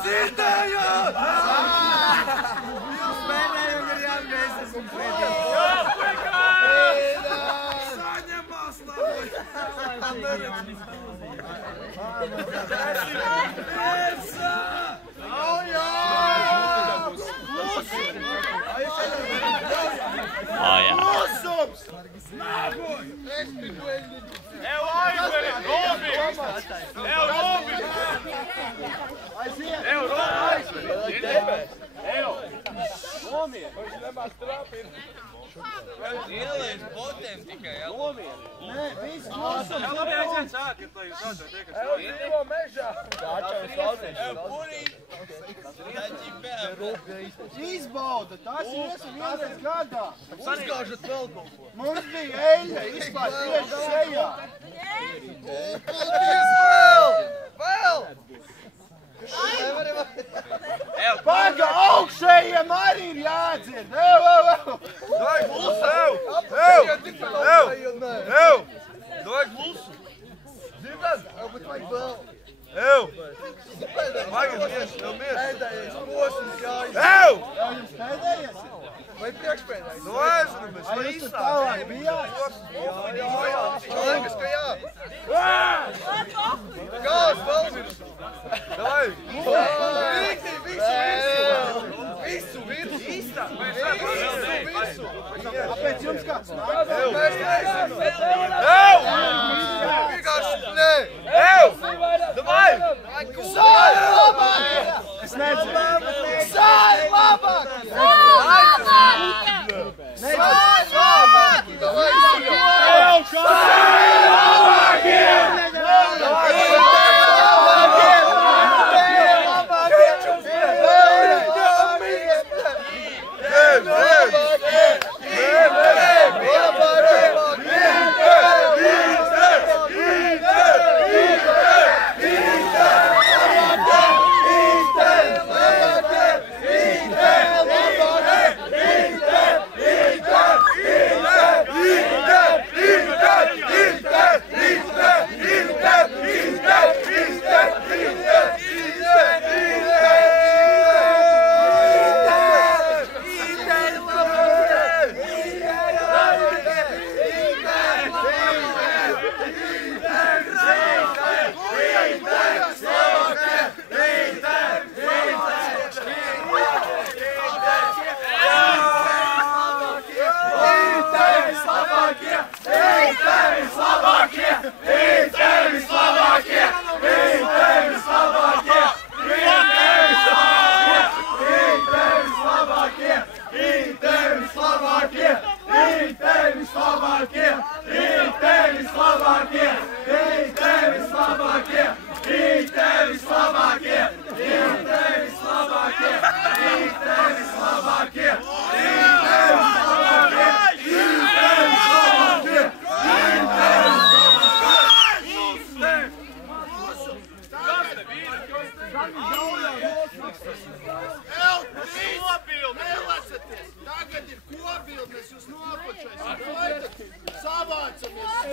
Dzirdējos! Jūs spēlējāt mēs esam Saņemās Lūsums! Nāguļ! Evo, Aizveri! Robi! Evo, Robi! Evo, Robi! Aizveri! Evo! Nomier! Viņš nemaz trapi! Ielēs botiem tikai, jā? Nomier! Nē, viss lūsums! Labi, aiziet sāk, ja tu jūs redzat, tie, kas Evo, dzīvo mežā! Evo, purī! Izbauda, tas iesim vienreiz gadā. Uzgāžat vēl kaut ko. Mums bija eļļa, izpār tieši šajā. Vēl! Paga, augšējiem arī ir jādzird. Dai, klusu, Ev! Ev! Dai, klusu! Dzirdāt? Bet vajag vēl. Ev! Vajag miers, tev miers. Pēdējais posms jāiz. Ev! jums pēdējais? Vai priekšpēdējais? Nu aizveramies, vai Jūs tur īstā? tālāk bijāt? Jā. Liekas, ka jā. Gāz vēl virsū. Dai! Visu virsū. Īstā! Visu. Kāpēc jums kāds nāk? Mēs neesam. Ev! Vienkārši nē. Ev! Davai! Sāj labāk! Es nedzirdu. Sāj labāk! Sāj labāk! Tagad ir kopildnes, jūs nopačais. Savācamies!